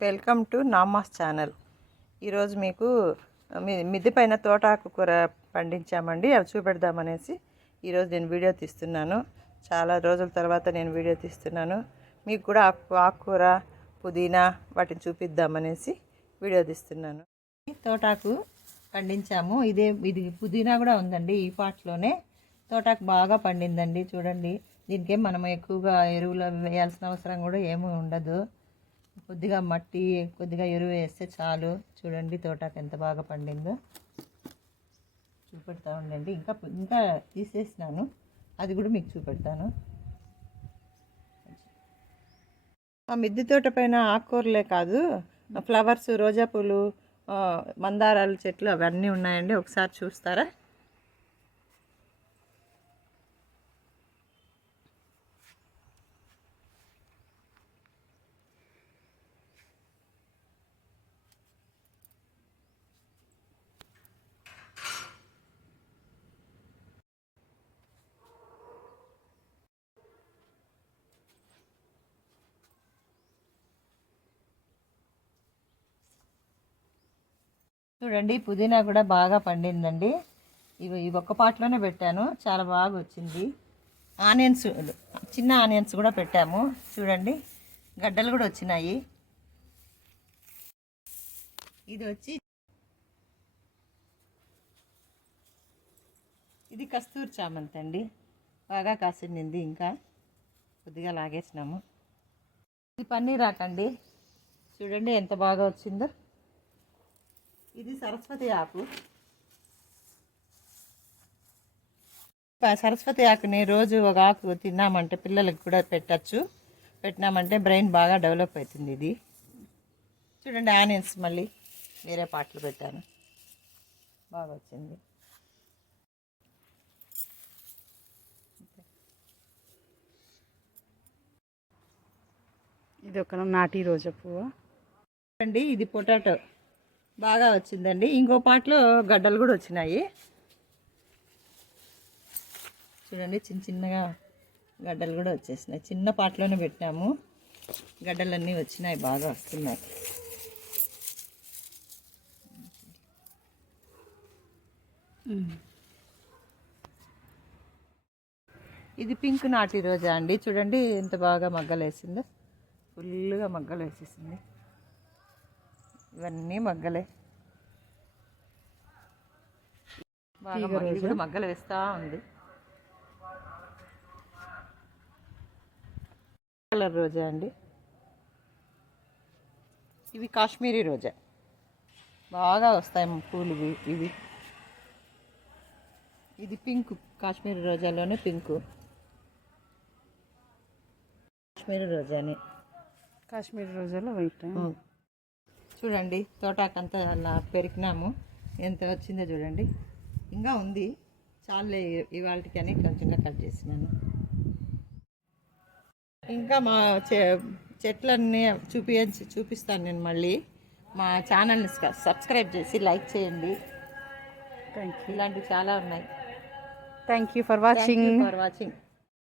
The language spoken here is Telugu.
Welcome to namas channel. ఈరోజు మీకు మిద్దె పైన తోటాకు కూర పండించామండి. అవి చూపెడదామనేసి ఈరోజు నేను వీడియో తీస్తున్నాను. చాలా రోజుల తర్వాత నేను వీడియో తీస్తున్నాను. మీకు కూడా ఆకుకూర, పుదీనా వాటిని చూపిద్దామనేసి వీడియో తీస్తున్నాను. తోటాకు పండించాము. ఇది పుదీనా కూడా ఉందండి. ఈ పాట్లోనే తోటాకు బాగా పండిందండి. చూడండి, దీనికేం మనం ఎక్కువగా ఎరువులు వేయాల్సిన అవసరం కూడా ఏమీ ఉండదు. కొద్దిగా మట్టి, కొద్దిగా ఎరువు వేస్తే చాలు. చూడండి తోటాకు ఎంత బాగా పండిందో. చూపెడతా ఉండండి. ఇంకా తీసేసినాను, అది కూడా మీకు చూపెడతాను. ఆ మిద్దె తోట పైన ఆకుకూరలే కాదు, ఫ్లవర్స్, రోజా పూలు, మందారాల చెట్లు అవన్నీ ఉన్నాయండి. ఒకసారి చూస్తారా? చూడండి, పుదీనా కూడా బాగా పండిందండి. ఇవి ఒక్క పాటలోనే పెట్టాను, చాలా బాగా వచ్చింది. ఆనియన్స్, చిన్న ఆనియన్స్ కూడా పెట్టాము. చూడండి, గడ్డలు కూడా వచ్చినాయి. ఇది కస్తూరి చామంతి అండి, బాగా కాసింది. ఇంకా కొద్దిగా లాగేసినాము. ఇది పన్నీర్ ఆకండి, చూడండి ఎంత బాగా వచ్చిందో. ఇది సరస్వతి ఆకు. సరస్వతి ఆకుని రోజు ఒక ఆకు తిన్నామంటే పిల్లలకు కూడా పెట్టినామంటే బ్రెయిన్ బాగా డెవలప్ అవుతుంది. ఇది చూడండి, ఆనియన్స్ మళ్ళీ వేరే పాటలు పెట్టాను, బాగా వచ్చింది. ఇది ఒక నాటి రోజా పువ్వు అండి. ఇది పొటాటో బాగా వచ్చిందండి. ఇంకో పాటలో గడ్డలు కూడా వచ్చినాయి. చూడండి, చిన్నగా గడ్డలు కూడా వచ్చేసినాయి. చిన్న పాటలోనే పెట్టినాము, గడ్డలన్నీ వచ్చినాయి, బాగా వస్తున్నాయి. ఇది పింక్ నాటి రోజా అండి. చూడండి ఎంత బాగా మగ్గలు వేసిందో, ఫుల్గా మగ్గలు వేసేసింది. ఇవన్నీ మగ్గలే, బాగా ఇది కూడా మగ్గలు వేస్తూ ఉంది. కలర్ రోజా అండి. ఇవి కాశ్మీరీ రోజా, బాగా వస్తాయి పూలు ఇవి. ఇది పింక్, కాశ్మీరీ రోజాలోనే పింక్. కాశ్మీరీ రోజాలో వైట్. చూడండి, తోటాకంతా అలా పెరికినాము, ఎంత వచ్చిందో చూడండి. ఇంకా ఉంది, చాలే ఇవాళకి అని కొంచెంగా కట్ చేసినాను. ఇంకా మా చెట్లన్నీ చూపిస్తాను నేను మళ్ళీ. మా ఛానల్ని సబ్స్క్రైబ్ చేసి లైక్ చేయండి. Thank you. ఇలాంటివి చాలా ఉన్నాయి. Thank you for watching.